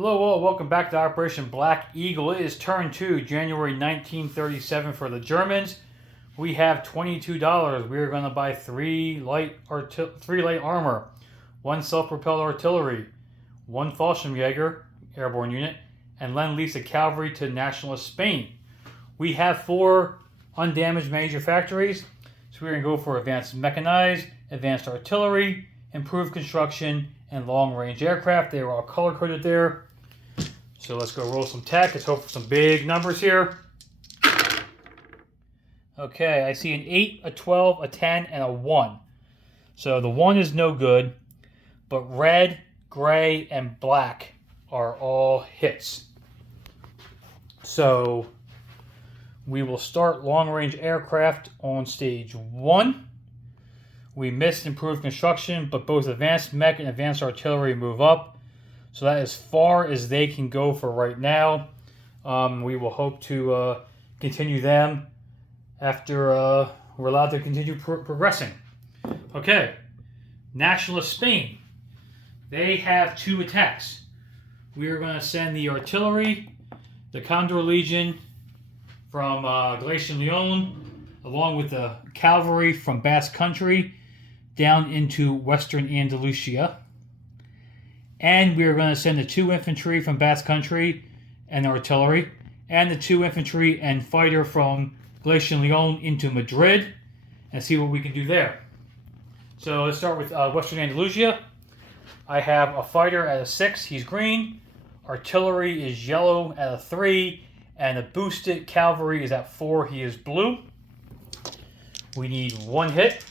Hello all, welcome back to Operation Black Eagle. It is turn 2, January 1937 for the Germans. We have $22. We are going to buy three light armor, 1 self-propelled artillery, 1 Fallschirmjäger airborne unit, and Lend-Lease a cavalry to Nationalist Spain. We have 4 undamaged major factories, so we're going to go for advanced mechanized, advanced artillery, improved construction, and long-range aircraft. They are all color-coded there. So let's go roll some tech. Let's hope for some big numbers here. Okay, I see an 8, a 12, a 10, and a 1. So the 1 is no good, but red, gray, and black are all hits. So we will start long-range aircraft on stage 1. We missed improved construction, but both advanced mech and advanced artillery move up. So that is as far as they can go for right now. We will hope to continue them after we're allowed to continue progressing. Okay, Nationalist Spain. They have 2 attacks. We are going to send the artillery, the Condor Legion from Glacier Leon, along with the cavalry from Basque Country, down into Western Andalusia. And we are going to send the 2 infantry from Basque Country and artillery, and the 2 infantry and fighter from Glacier Leon into Madrid, and see what we can do there. So let's start with Western Andalusia. I have a fighter at a 6, he's green. Artillery is yellow at a 3, and the boosted cavalry is at 4, he is blue. We need 1 hit.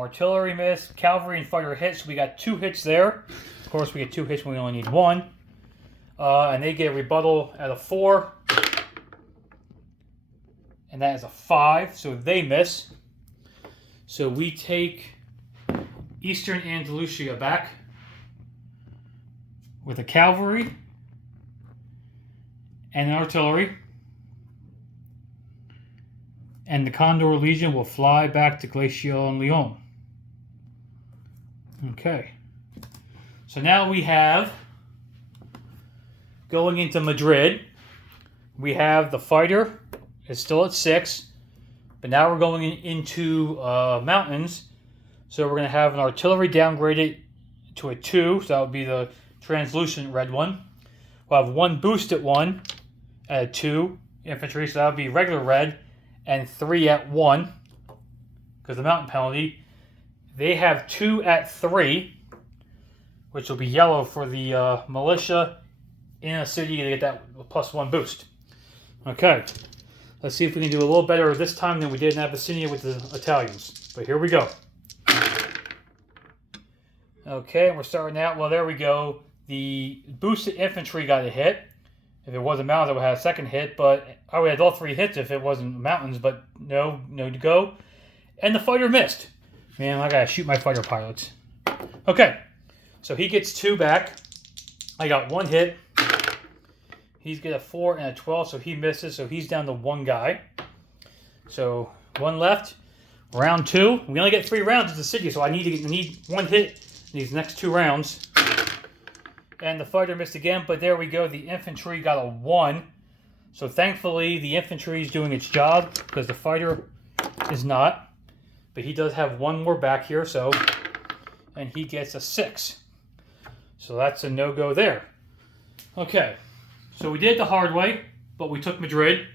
Artillery miss, cavalry and fighter hits. So we got 2 hits there. Of course, we get 2 hits when we only need 1. And they get a rebuttal at a 4. And that is a 5, so they miss. So we take Eastern Andalusia back with a cavalry and an artillery. And the Condor Legion will fly back to Glacier Leon. Okay. So now we have, going into Madrid, we have the fighter is still at 6, but now we're going into mountains. So we're going to have an artillery downgraded to a 2, so that would be the translucent red one. We'll have 1 boosted one at a 2 infantry, so that would be regular red, and 3 at 1 because the mountain penalty. They have 2 at 3, which will be yellow for the militia in a city to get that +1 boost. Okay, let's see if we can do a little better this time than we did in Abyssinia with the Italians. But here we go. Okay, we're starting out. Well, there we go. The boosted infantry got a hit. If it wasn't mountains, I would have a 2nd hit, but I would have all 3 hits if it wasn't mountains, but no to go. And the fighter missed. Man, I gotta shoot my fighter pilots. Okay, so he gets 2 back. I got 1 hit. He's got a 4 and a 12, so he misses, so he's down to 1 guy. So 1 left. Round 2. We only get 3 rounds at the city, so I need 1 hit in these next 2 rounds. And the fighter missed again, but there we go. The infantry got a 1. So thankfully, the infantry is doing its job because the fighter is not. But he does have 1 more back here, so, and he gets a 6. So that's a no-go there. Okay, so we did it the hard way, but we took Madrid.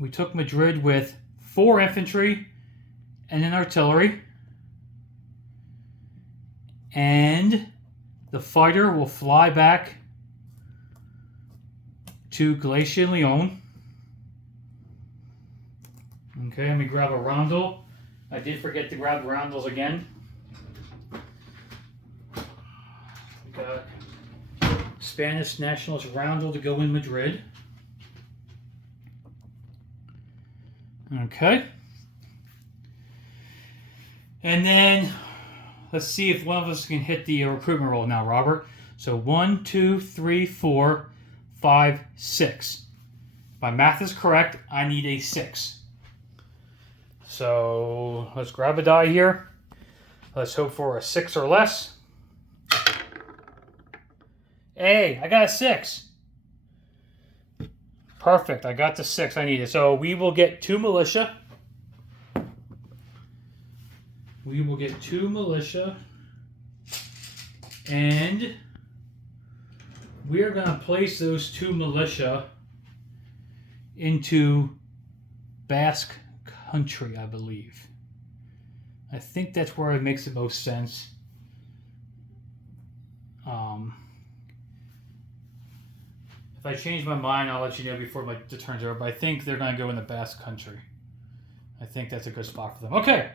We took Madrid with 4 infantry and an artillery. And the fighter will fly back to Glacier Leon. Okay, let me grab a roundel. I did forget to grab the roundels again. We got Spanish Nationalist roundel to go in Madrid. Okay. And then let's see if one of us can hit the recruitment roll now, Robert. So 1, 2, 3, 4, 5, 6. If my math is correct, I need a 6. So let's grab a die here. Let's hope for a 6 or less. Hey, I got a 6. Perfect. I got the 6 I needed. So we will get 2 militia. We will get 2 militia. And we are going to place those 2 militia into Basque Country, I believe. I think that's where it makes the most sense. If I change my mind, I'll let you know before the turn's over. But I think they're going to go in the Basque Country. I think that's a good spot for them. Okay.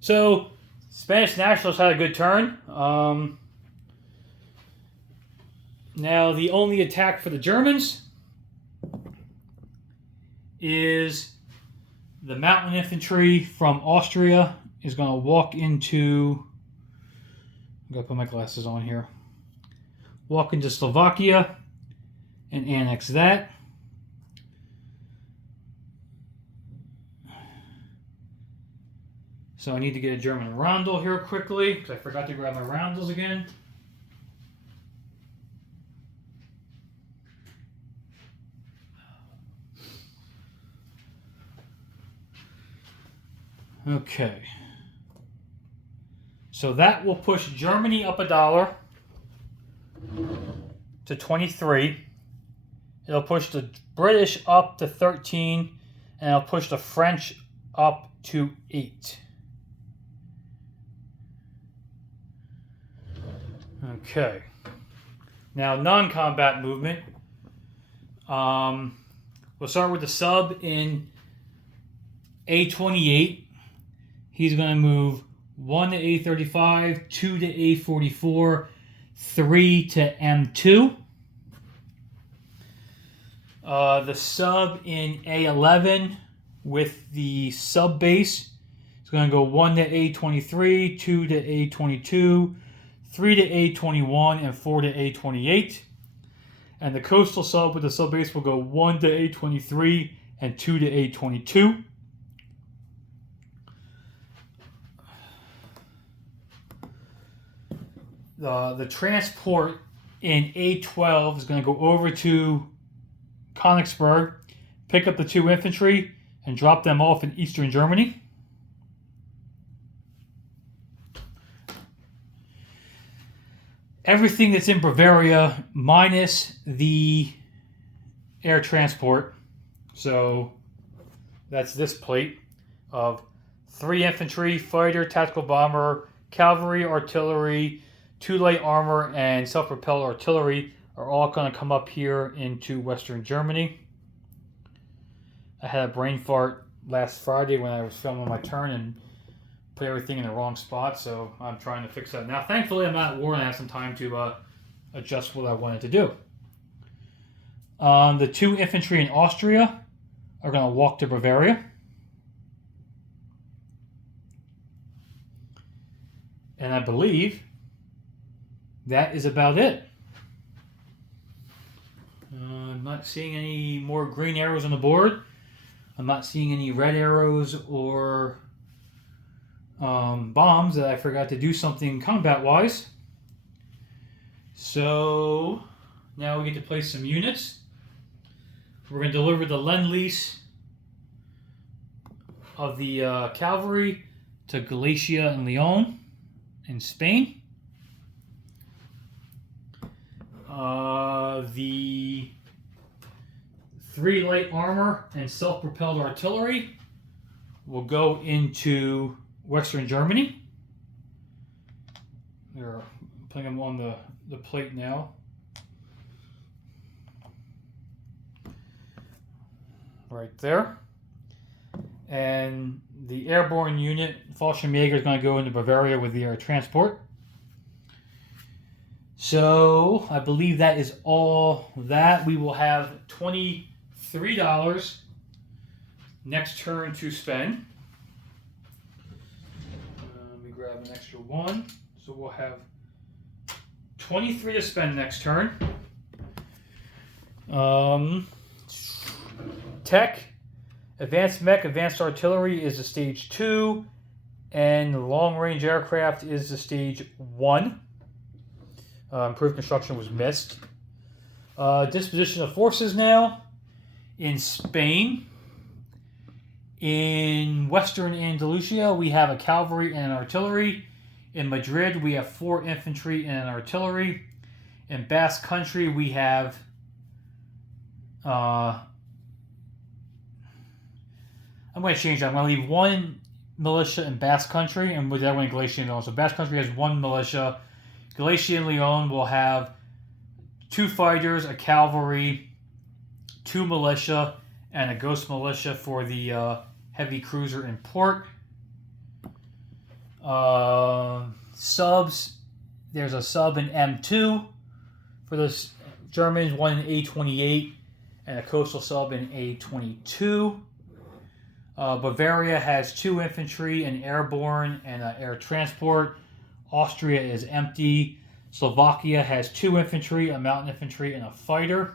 So, Spanish Nationals had a good turn. Now, the only attack for the Germans is the mountain infantry from Austria is going to walk into... I'm going to put my glasses on here. Walk into Slovakia and annex that. So I need to get a German roundel here quickly, because I forgot to grab my roundels again. Okay. So that will push Germany up $1 to 23. It'll push the British up to 13, and it'll push the French up to 8. Okay. Now, non-combat movement. We'll start with the sub in A28. He's going to move 1 to A35, 2 to A44, 3 to M2. The sub in A11 with the sub base is going to go 1 to A23, 2 to A22, 3 to A21, and 4 to A28. And the coastal sub with the sub base will go 1 to A23 and 2 to A22. The transport in A12 is going to go over to Königsberg, pick up the 2 infantry, and drop them off in eastern Germany. Everything that's in Bavaria minus the air transport. So that's this plate of 3 infantry, fighter, tactical bomber, cavalry, artillery, 2 light armor, and self-propelled artillery are all going to come up here into Western Germany. I had a brain fart last Friday when I was filming my turn and put everything in the wrong spot, so I'm trying to fix that now. Thankfully, I'm not at war and I have some time to adjust what I wanted to do. The 2 infantry in Austria are going to walk to Bavaria. And I believe that is about it. I'm not seeing any more green arrows on the board. I'm not seeing any red arrows or bombs that I forgot to do something combat-wise. So now we get to place some units. We're going to deliver the Lend-Lease of the cavalry to Galicia and Leon in Spain. The 3 light armor and self-propelled artillery will go into Western Germany. They're putting them on the plate now. Right there. And the airborne unit, Fallschirmjäger, is going to go into Bavaria with the air transport. So, I believe that is all that. We will have $23 next turn to spend. Let me grab an extra 1. So, we'll have 23 to spend next turn. Tech, advanced mech, advanced artillery is a stage 2. And the long-range aircraft is the Stage 1. Improved construction was missed. Disposition of forces now. In Spain, in Western Andalusia, we have a cavalry and an artillery. In Madrid, we have 4 infantry and an artillery. In Basque Country, we have I'm going to change that. I'm going to leave 1 militia in Basque Country, and with that one in Galicia and Leon. So Basque Country has 1 militia. Galicia and Leon will have 2 fighters, a cavalry, 2 militia, and a ghost militia for the heavy cruiser in port. Subs, there's a sub in M2 for the Germans, 1 in A28, and a coastal sub in A22. Bavaria has 2 infantry, an airborne, and an air transport. Austria is empty. Slovakia has 2 infantry, a mountain infantry, and a fighter.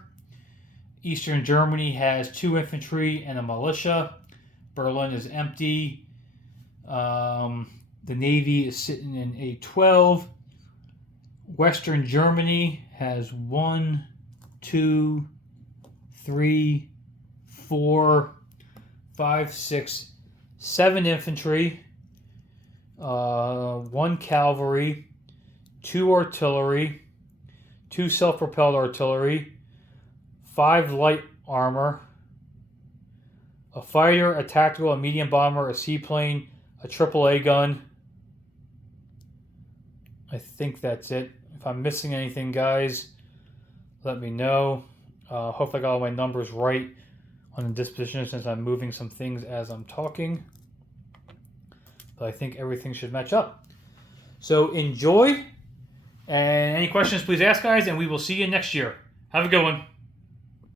Eastern Germany has 2 infantry and a militia. Berlin is empty. The Navy is sitting in A12. Western Germany has 1, 2, 3, 4, 5, 6, 7 infantry, 1 cavalry, 2 artillery, 2 self-propelled artillery, 5 light armor, a fighter, a tactical, a medium bomber, a seaplane, a AAA gun. I think that's it. If I'm missing anything, guys, let me know. Hopefully I got all my numbers right on the disposition since I'm moving some things as I'm talking. But I think everything should match up. So enjoy. And any questions, please ask, guys, and we will see you next year. Have a good one.